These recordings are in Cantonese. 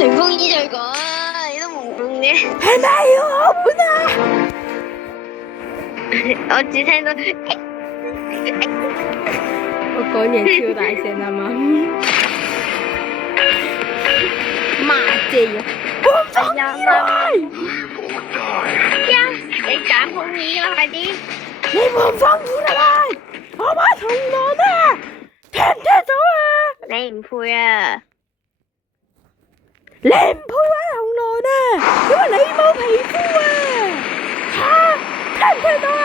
乘風衣再講，你都唔講嘅。係咪要我本啊？我只聽到我講嘢超大聲啊嘛！媽姐啊！哎呀媽！你揀風衣啦，快啲！你換風衣啦喂！我買紅狼啊！聽唔聽到啊？你唔配啊！你唔配玩紅狼啊！因為你冇皮膚啊！嚇！聽唔聽到啊？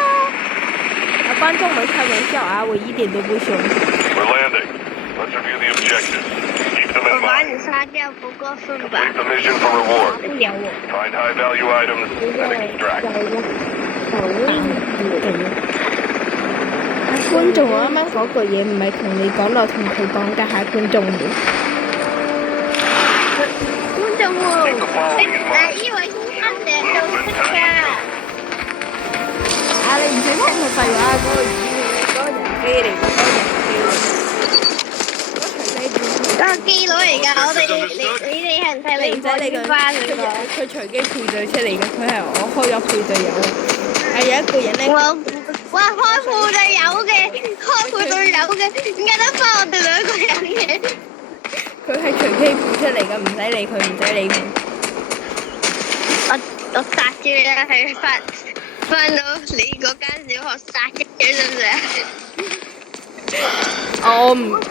觀眾們開玩笑啊，我一點都不兇。We're landing. Let's review the objectives. Keep them 我 in 玩 mind. 完沙之後補個分吧。 Complete the mission for reward. 有喎。 Find high-value items and extract. 觀眾，我啱啱嗰句嘢唔係同你講，我同佢講㗎嚇觀眾們。觀眾 Keep the 喎， following in 你 mind. 以為先黑嘅就識㗎？啊！你唔使聽佢廢話，嗰個人機嚟㗎，嗰個人機嚟。嗰個基佬嚟㗎，我哋你哋係唔睇你你唔使理佢，翻佢個。佢隨機配對出嚟嘅，佢係我開咗配對友。係有一個人咧，哇！開副隊友嘅，開副隊友嘅，點解得翻我哋兩個人嘅？佢係隨機配出嚟嘅，唔使理佢，唔使理佢。我殺住你係翻到你嗰間小學殺嘅，真係。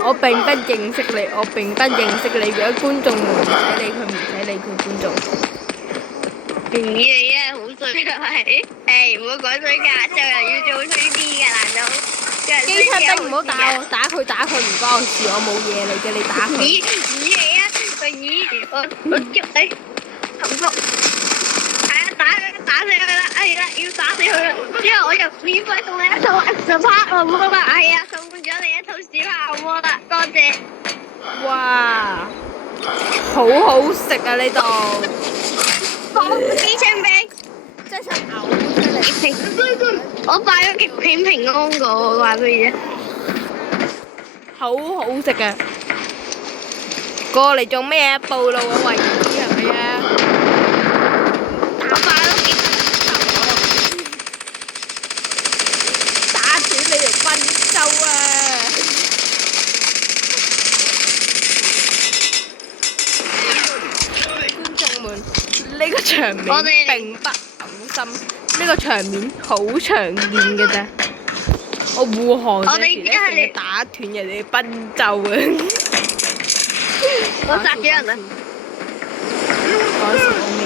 我並不認識你，我並不認識你。如果觀眾唔使理佢，唔使理佢觀眾。你啊，好衰啊係！誒，唔好講衰㗎，做人要做衰啲㗎，難道？機槍兵唔好打我，打佢唔關我事，我冇嘢嚟嘅，你打佢。咦嚟啊！我捉你，幸福。係啊，打死佢啦！係啦，要打死佢啦！之後我又免費送你一套就拍按摩啦，係啊，送咗你一套小按摩啦，多謝。哇，好好食啊呢度，放機槍兵。真係想嘔出嚟。我擺咗極品平安果，我話俾你知。好好食啊！過嚟做咩啊？暴露我位置係咪啊？我擺咗極打斷你條賓州啊！觀眾們，呢個場面並不嘔心，呢個場面好常見嘅啫。我護航嗰時咧，成日打斷人哋嘅賓州啊！我殺咗人啊！嗰時我未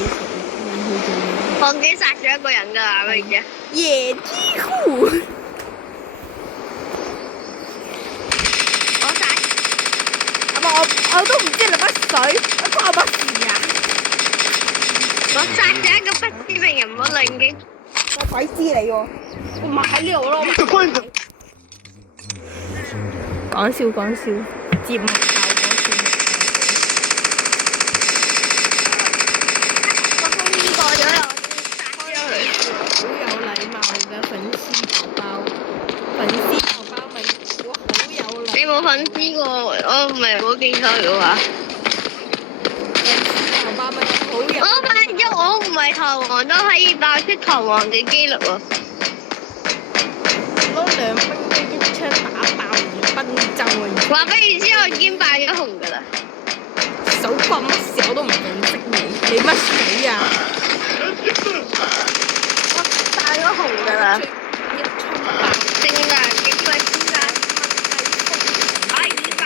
去做嘢。放機殺咗一個人㗎啦，咪嘅。野之乎，我殺，我都唔知你乜水，關我乜事啊？我殺咗一個不知名人物啦，已經。我鬼知你喎！我買呢度咯。講笑，節目效果節目個風衣過咗啦，我殺咗佢。好有禮貌嘅粉絲寶寶咪我好有禮。你冇粉絲過，我唔係好記錯嘅話。粉絲寶寶咪好有。我發現咗，我唔係逃亡都可以爆出逃亡嘅機率喎。攞2分機一槍打爆人哋賓州啊！話俾你知，我已經爆咗紅㗎啦。手骨乜事我都唔認識你，你乜水啊？我爆咗紅㗎啦。一槍爆。正啊，極快先生。已經爆。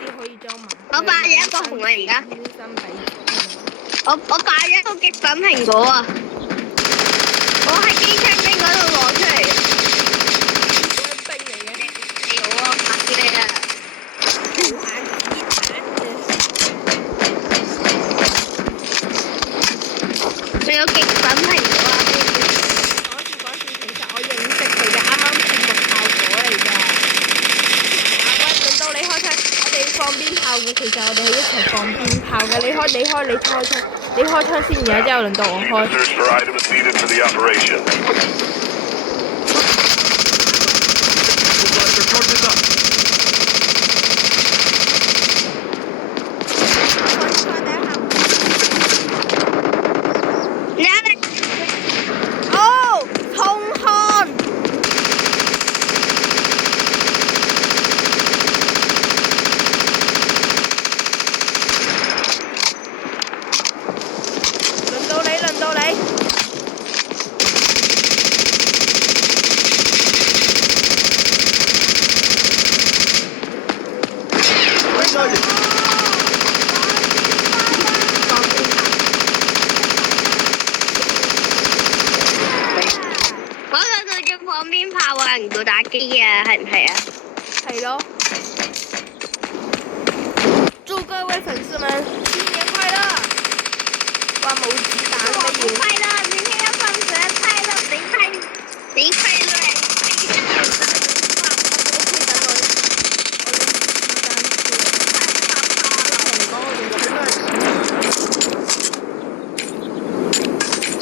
先可以裝埋。我爆咗一個紅啦，而家。我爆咗一個極品蘋果啊！我喺機槍兵嗰度攞出嚟嘅。兵嚟嘅。你好啊，拍住你啊！你有極品蘋果啊！講笑，其實我認識佢嘅，啱啱節目效果嚟㗎。喂，輪到你開槍，我哋放鞭炮嘅，其實我哋係一齊放鞭炮嘅。你開槍，你開槍先，然後之後輪到我開。Search for items needed for the operation. Blaster charges up. 唔到打機啊，係唔係啊？係咯。祝各位粉絲們新年快樂！哇，冇子彈我不乜嘢？快樂，明天要放學，快樂，誰快樂？誰快樂？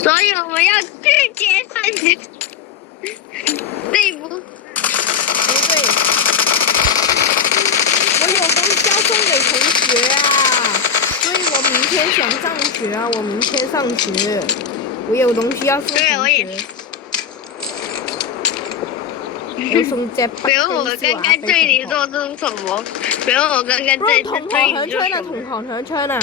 所以我們要拒絕上學。對不？不對，我有東西要送給同學啊，所以我明天想上學啊，我明天上學，我有東西要送同學。我也。我送隻比如我剛剛對你做出什麼？比如我剛剛對同學響槍啊！同學響槍啊！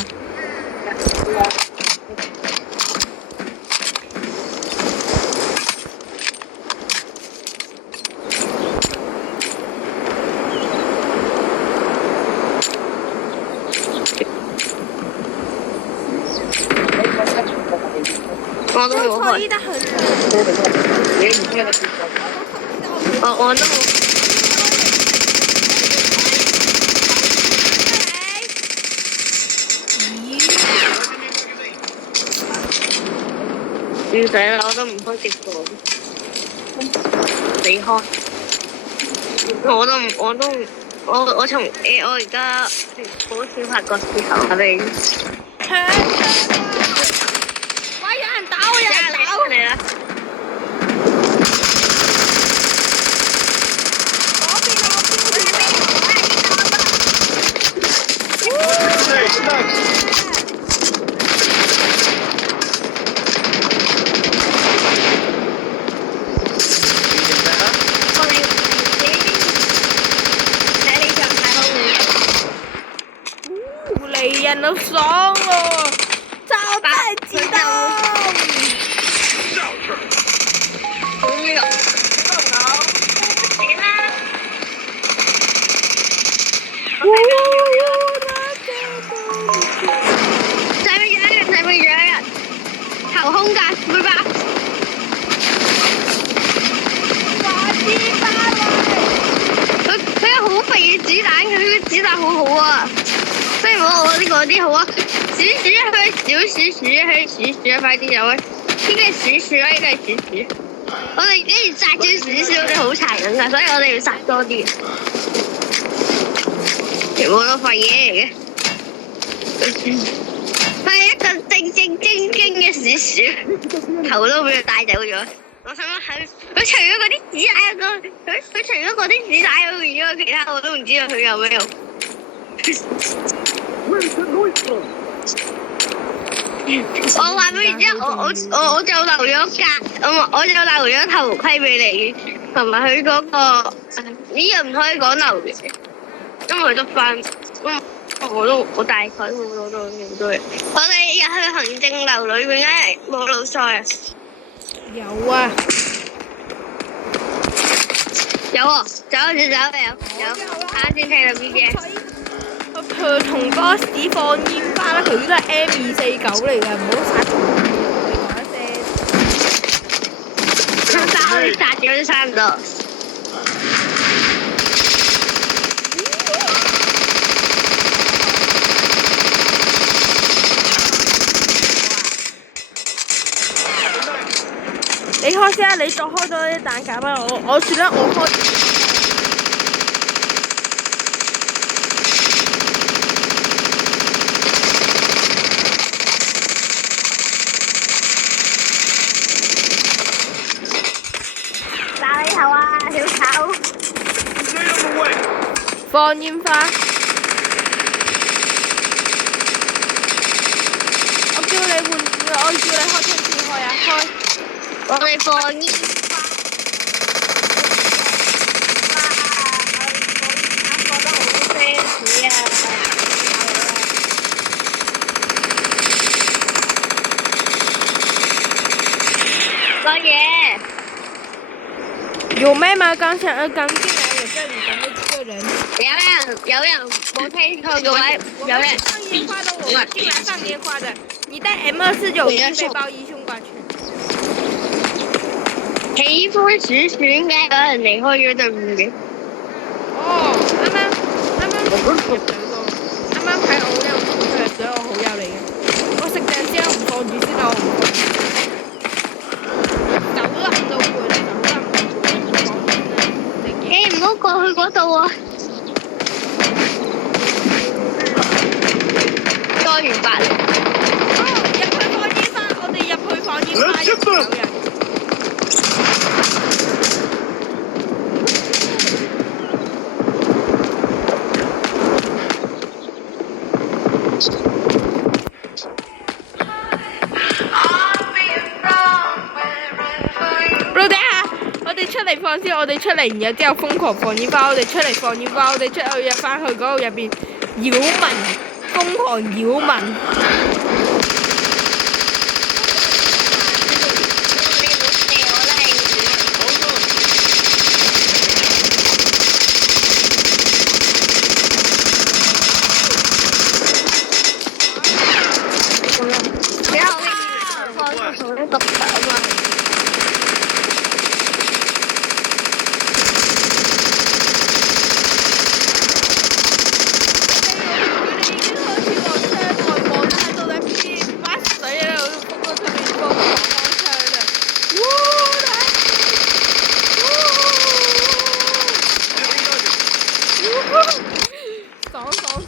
我都有開。我都冇。唔使啦，我都唔開直播。你開。我從我而家好少發覺時候係咪？哇！有人打我，有人打我嚟啦！嚟人都爽喎！炸彈子彈！頭空㗎，會吧？佢有好肥嘅子彈，佢嘅子彈好好啊！不如我呢啲好啊！鼠鼠去小鼠鼠去鼠鼠，快啲走啊！呢個係鼠鼠啊，呢個係鼠鼠。我哋竟然殺咗鼠鼠，我哋好殘忍㗎，所以我哋要殺多啲。全部都廢嘢嚟嘅。係一個正嘅鼠鼠，頭都俾佢帶走咗。我想問佢除咗嗰啲子彈佢除咗嗰啲子彈有用，其他我都唔知道佢有咩用。我話俾你知，我就留咗我就留咗頭盔俾你，同埋佢嗰個呢樣唔可以講留嘅，因為得翻。我大概好多嘢。我哋入去行政樓裏邊咧冇老細啊？有啊，有啊，走啱先聽到 BGM。佢同 boss 放煙花啦，佢都係 M249嚟㗎，唔好殺同你講一聲。殺咗都差唔多。你開先啊！你再開多啲彈夾啊！我算啦，我開。打你頭啊，小丑！放煙花。我叫你開槍先開啊！開。我哋放煙花。哇！我哋放煙花放得好 fancy 啊！老爺。有咩嗎？剛進來我這裡的那個人。有人冇聽錯嘅話，有人放煙花的我進來放煙花的，你帶 M249背包一胸掛拳。喜歡鼠鼠嘅，有人離開咗隊伍嘅。哦，啱啱入隊喎，啱啱喺我呢度衝出嚟，所以我好有利嘅。我食訂先，我唔放住先啦，我唔放。走啦，到攰啦，走啦。你唔好過去嗰度啊！多完8年。入去放煙花，我哋入去放煙花，有人。放先，我哋出嚟，然後之後瘋狂放煙花，我哋出嚟放煙花，我哋出去入翻去嗰度入邊擾民，瘋狂擾民。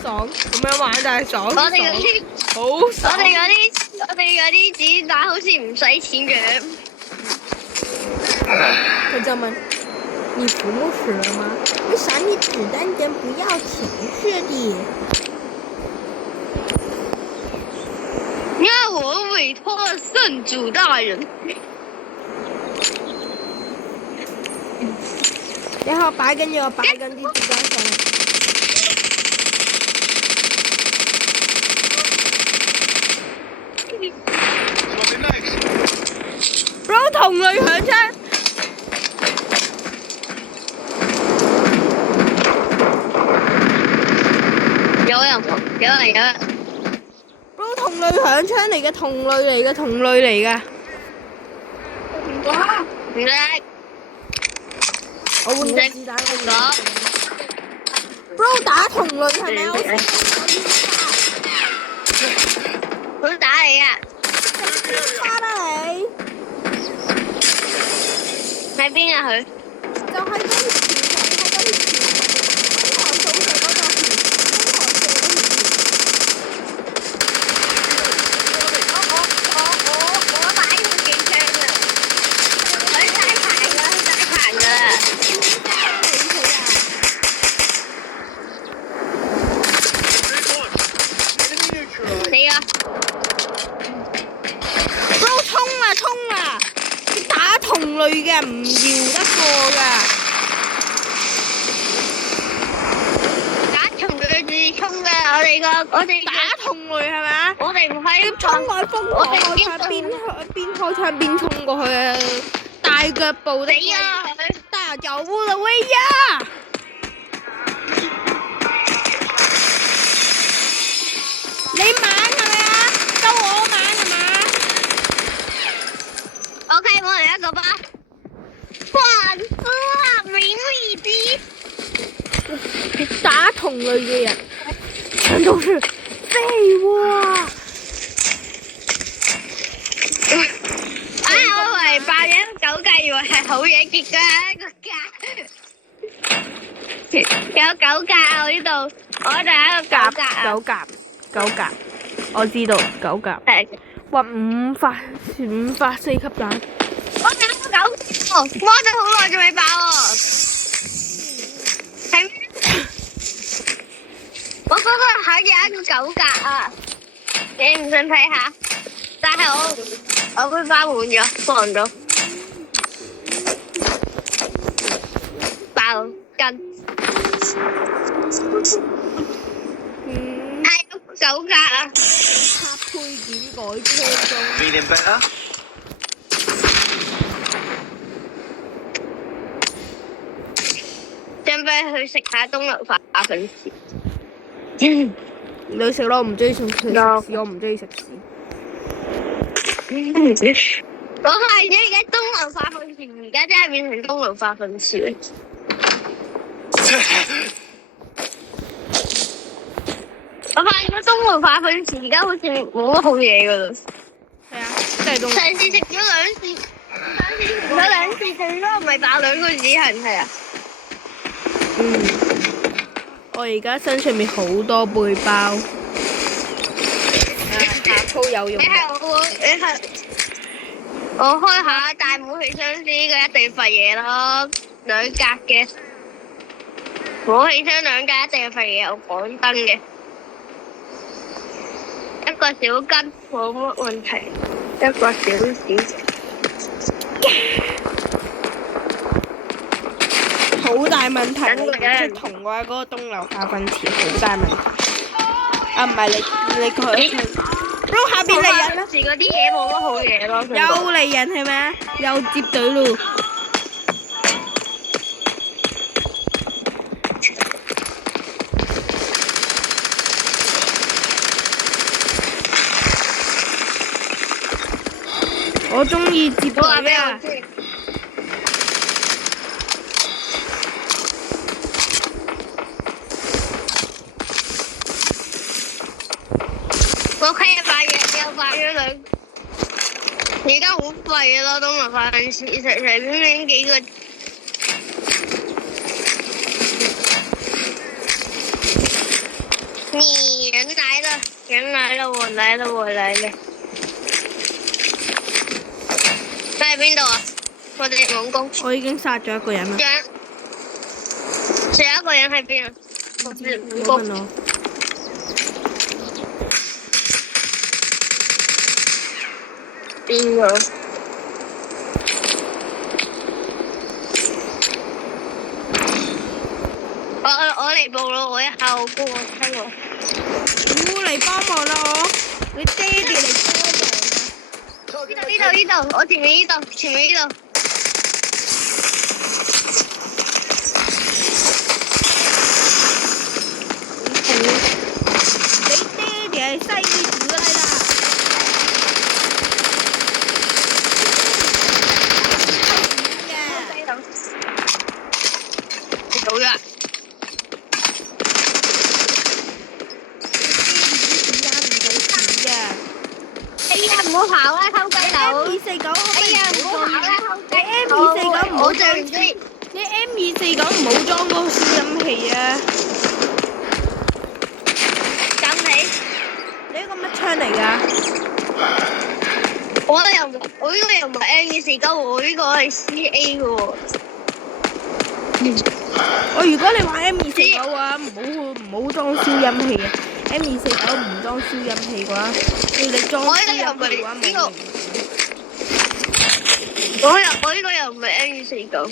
爽，咁樣玩但係爽。我哋嗰啲好爽。我哋嗰啲子彈好似唔使錢嘅。他就問：你服務死了嗎？為啥你子彈燈不要錢似的？因為我委託了聖主大人。然後擺緊啲子彈上嚟。Bro 同類響槍，有人。Bro 同類響槍嚟嘅，同類嚟嘅。唔叻。我換隻子彈咗。Bro 打同類係咪？佢打你啊！打啦你！喺邊啊佢？就喺嗰條橋上，喺嗰條橋上，瘋狂掃射嗰個橋，我擺咗幾槍啊！佢帶牌㗎啦！你啊 ！Bro 衝啦！打同類嘅唔搖得過㗎。打同類至衝嘅，我哋打同類係咪啊？我哋唔係衝外風，我哋邊開槍邊衝過去啊！大腳步的死啊！大腳步的威呀！你猛係咪啊？夠我猛係嘛 ？OK， 我嚟一個吧。還珠美麗的。打同類嘅人，全都是廢物。我以為扮緊9格，以為係好嘢，結果係一個格。有9格啊！我呢度，我就係一個9格啊。9格，我知道9格。係。哇5發4級彈。我打到9個，摸咗好耐仲未爆喎。係咩？我嗰個係有一個9格啊，你唔信睇下？但係我會包滿咗，放咗，爆筋。係9格啊！插配件改車中。Feeling better？準備去食下東流粉絲。你食咯，我唔中意食屎，我唔中意食屎。我發現咗而家東流化糞池，而家真係變成東流化糞池。我發現咗東流化糞池而家好似冇乜好嘢噶啦。係啊，真係東。上次食咗兩次，食咗兩次，最多唔係爆2個紙痕係啊。我而家身上面好多背包。下鋪有用。我開下大武器槍呢個一定廢嘢咯，2格嘅武器槍2格一定係廢嘢，有港燈嘅，一個小根冇乜問題，一個小小。好大問題，你唔識同嘅話，嗰個東流化糞池好大問題。啊，唔係你佢。下邊嚟人啦！嗰啲嘢冇乜好嘢咯。又嚟人係咪啊？又接隊咯！我中意接隊啊！我可以發藥又發咗2，而家好廢咯，東流化糞池隨便便幾個。人來了，我來了。喺邊度啊？我哋武功。我已經殺咗1個人啦。仲有1個人喺邊啊？我哋武功。邊個？我嚟報咯，我一下我高我親我。嚟幫忙啦我！你爹哋嚟幫忙啊！呢度，我前面呢度。你爹哋係西子嚟啦！到啦！唔好跑啦，偷雞佬！M249，哎呀，唔好跑啦，偷雞！你 M249唔好裝，你M249唔好裝嗰個消音器啊！咁你？你呢個乜槍嚟㗎？我呢個又唔係 M249，我呢個係 CA 嘅喎。如果你話 M249嘅話，唔好裝消音器啊！M249唔裝消音器嘅話，要你裝消音器嘅話冇用。我呢個又唔係 M249。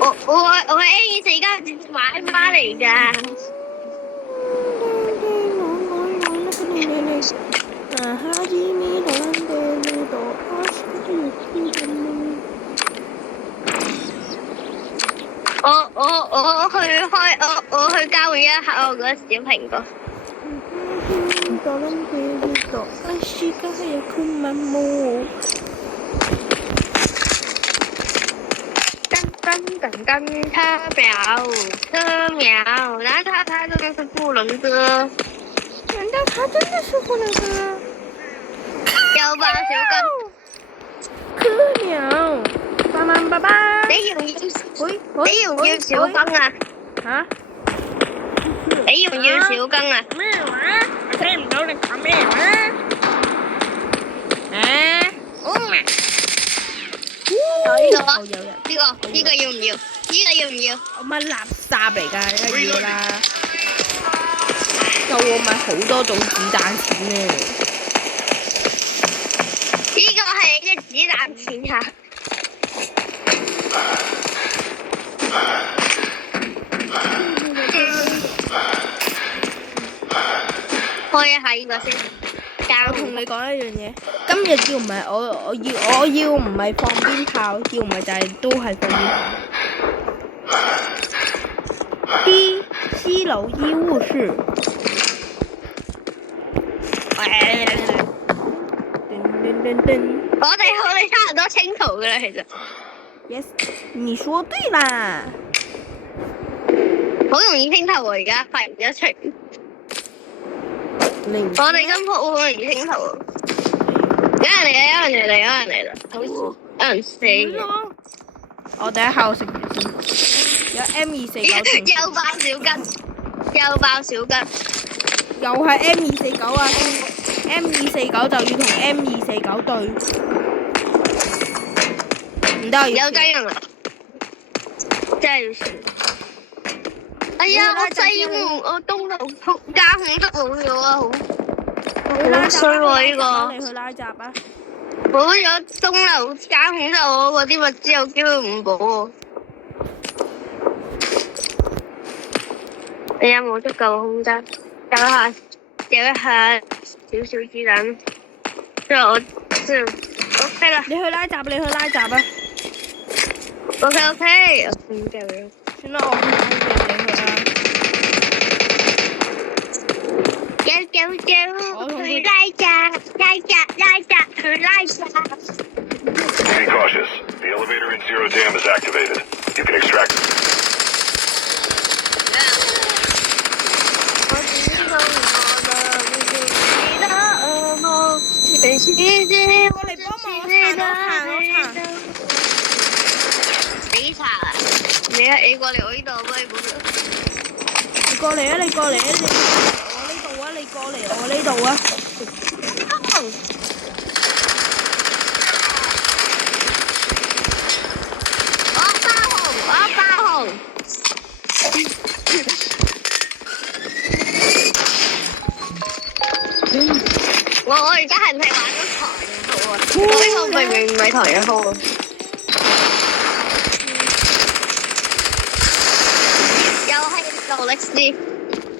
我 M249 買翻嚟㗎。我去交換一下我個小蘋果。噔，特秒，难道他真的是不能哥？又爆小金。科秒，爸。你要唔要小金啊？嚇？你要唔要小金啊？咩話？我聽唔到你講咩話？呢個要唔要？我乜垃圾嚟㗎？梗係要啦。夠我買好多種子彈錢咧。呢個係一隻子彈錢嚇。開一下呢個先。我同你講一樣嘢，今日要唔係我要唔係放鞭炮，要唔係就係都係放鞭炮。啲私樓醫護士，我哋差唔多清圖噶啦，其實 Yes， 你說對啦。好容易清圖喎，而家發現咗出。我哋今鋪好容易清圖。有人嚟啦！有人嚟啦！有人嚟啦！有人死。我第一下食完先。有 M249又爆小吉，又爆小吉。又係 M249啊！M249就要同 M249對，唔得有雞人啊！真係要算。哎呀，我西門我東路仆家控得冇咗啊！好衰喎呢個。你去拉閘啊！冇咗東樓家控得我嗰啲物資有機會唔保喎。哎呀，冇足夠空間。掉一下少少子彈，之後我先 OK 啦。你去拉閘，你去拉閘啊 OK， 我唔掉咗。算啦，我去拉俾你去啦。去拉閘，去拉閘。Be cautious. The elevator in Zero Dam is activated. You can extract. 過嚟幫忙，我行。死查啦！你過嚟我呢度，我幫你補咗。你過嚟啊！你過嚟啊！你過嚟我呢度啊！我爆紅！我而家係唔係玩咗唐人號啊？我呢套明明唔係唐人號啊！又係勞力士。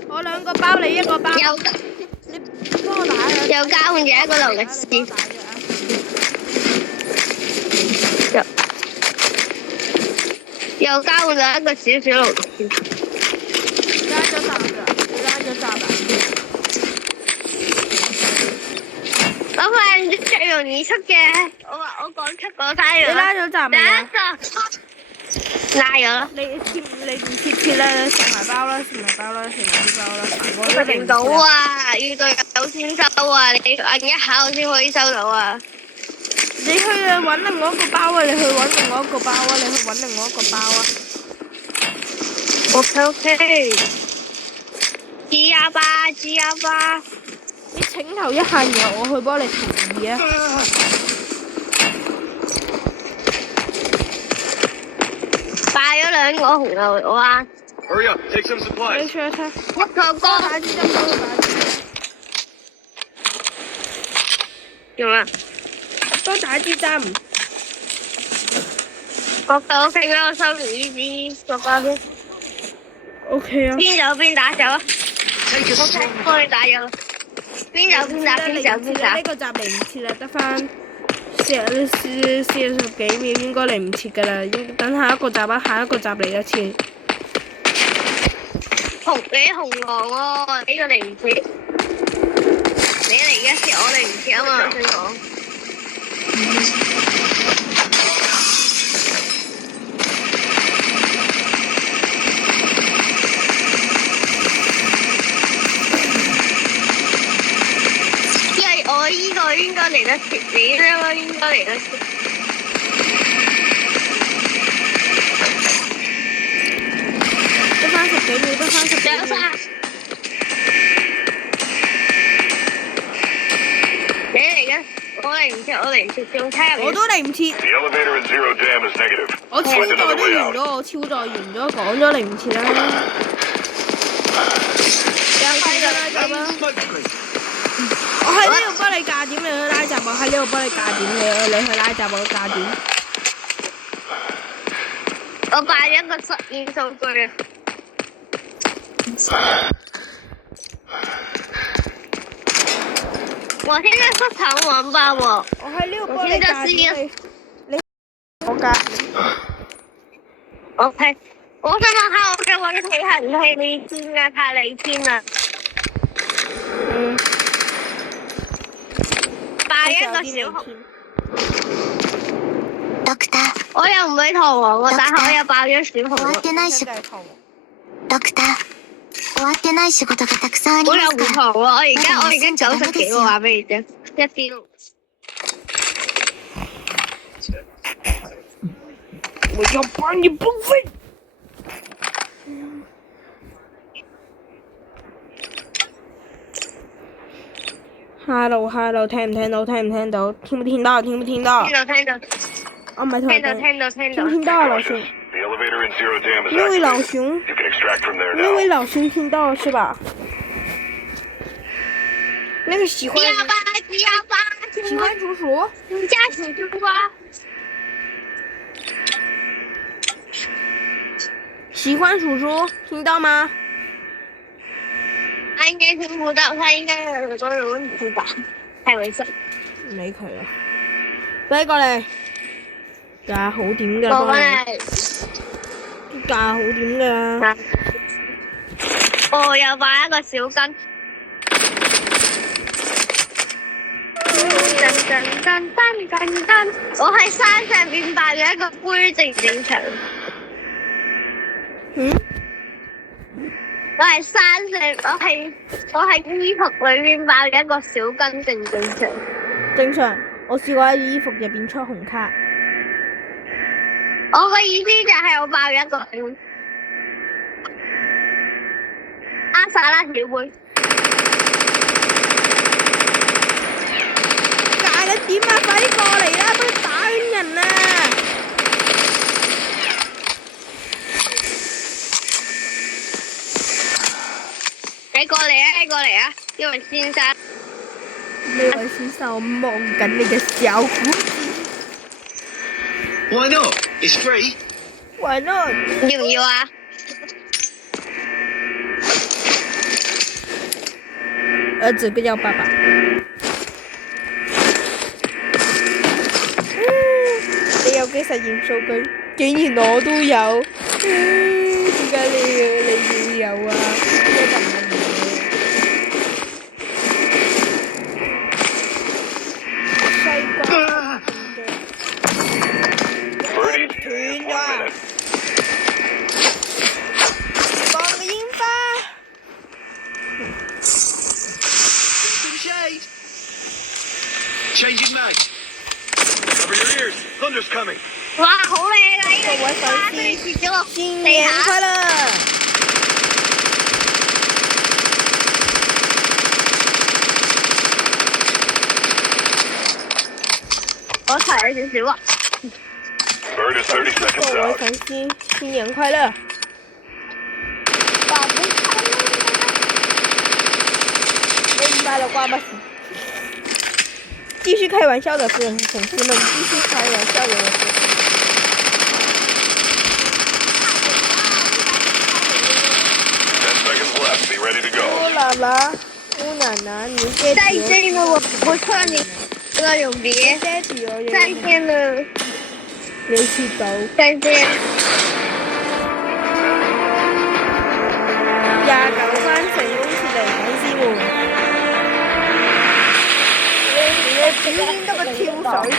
我兩個包你一個包。又你幫我打啊！又交換咗一個勞力士。又交換咗一個少少勞力士。拉咗閘啦！我發現最容易出嘅，我講出嗰單嘢。你拉咗閘未啊？拉咗。你唔切啦，食埋包啦，食埋啲包啦，我食唔到啊！要對有先收啊！你按一下我先可以收到啊！你去揾另外一個包啊！你去揾另外一個包啊！OK。G 啊吧。你請求一下，然後我去幫你同意啊！帶咗兩個紅牛我啊！ Hurry up. Take some 你 supplies. 出去一個哥打支針，做咩？多打支針。OK，俾我收完呢支國家先。OK 啊。邊走邊打走啊！ OK，幫你打咗。邊走邊打。呢個閘嚟唔切啦，得翻40幾秒，應該嚟唔切噶啦。等下一個閘啊，下一個閘嚟一次。紅狼喎，呢個嚟唔切。你嚟一次，我嚟唔切啊嘛，先講。我依個應該嚟得切，你呢個應該嚟得切。得翻10幾秒，有晒。你嚟嘅，我嚟唔切，仲差入。我都嚟唔切。 The elevator in Zero Dam is negative. 我超載都完咗，講咗嚟唔切啦。有快啲拉閘啦！我喺呢度幫你架點，你去拉閘，我喺呢度幫你架點，你去拉閘，我架點。我擺咗個實驗數據啊！我現在是糖王吧我喺呢度幫你架點，你我架。OK，我想問下我嘅運氣係唔係你天啊？太你天啦！爆一個小紅，我又唔會逃亡喎，但係我又爆咗小紅喎。ドクター、終わってない仕事がたくさんあり我又唔ますから。逃喎，我而家90幾，我話俾你聽，一啲都。我要把你崩飛。Hello，聽唔聽到？聽唔聽到？聽唔聽到？聽唔聽到？聽到聽到啊，唔係聽到聽到聽到。聽唔聽到啊，老兄？ The elevator in Zero Dam is 那位老 activated. 兄， You can extract from there 那位 now. 老兄聽到了是吧？那個喜歡雞鴨巴，雞鴨巴，喜歡叔叔，你家鼠豬啊！喜歡叔叔，聽到嗎？他應該聽不到，他應該有很多的問題吧？太猥瑣。理佢啦，飛過嚟，架好點㗎過幫嚟，你，架好點㗎。我又擺一個小根。我喺山上邊擺咗一個杯正正常。嗯？我喺山上，我喺衣服裏邊爆咗一個小根正正常。正常，我試過喺衣服入邊出紅卡。我嘅意思就係我爆咗一個小阿薩拉小杯。架緊點啊！快啲過嚟啦，幫佢打緊人啊！你過嚟啊！你過嚟啊！呢位先生。呢位先生，我望緊你嘅小虎。 Why not? It's free. Why not？要唔要啊？兒子不要爸爸。你有幾實驗數據？竟然我都有。點解你要有啊？呢個唔係嘢。西瓜。 Birdie, 斷 1 咗啊！ minute. 放個煙花。 Some shade. Changing mag. Cover your ears. Thunder's coming. 哇，好靚啊！呢個各位粉絲花都跌咗落新地下。年快樂！我提咗少少啊！ Bird is 30 seconds 各位 out. 粉絲，新年快樂！寶貝我明白了，關乜事？繼續開玩笑的粉絲們，繼續開玩笑的事。 10 seconds left. Be ready to go. 烏啦啦，烏奶奶，你爹再哋見了，我勸你不要永別。爹哋我再要見了，你知道。再見。 29關成功設嚟，粉絲們。你偏偏得個跳水。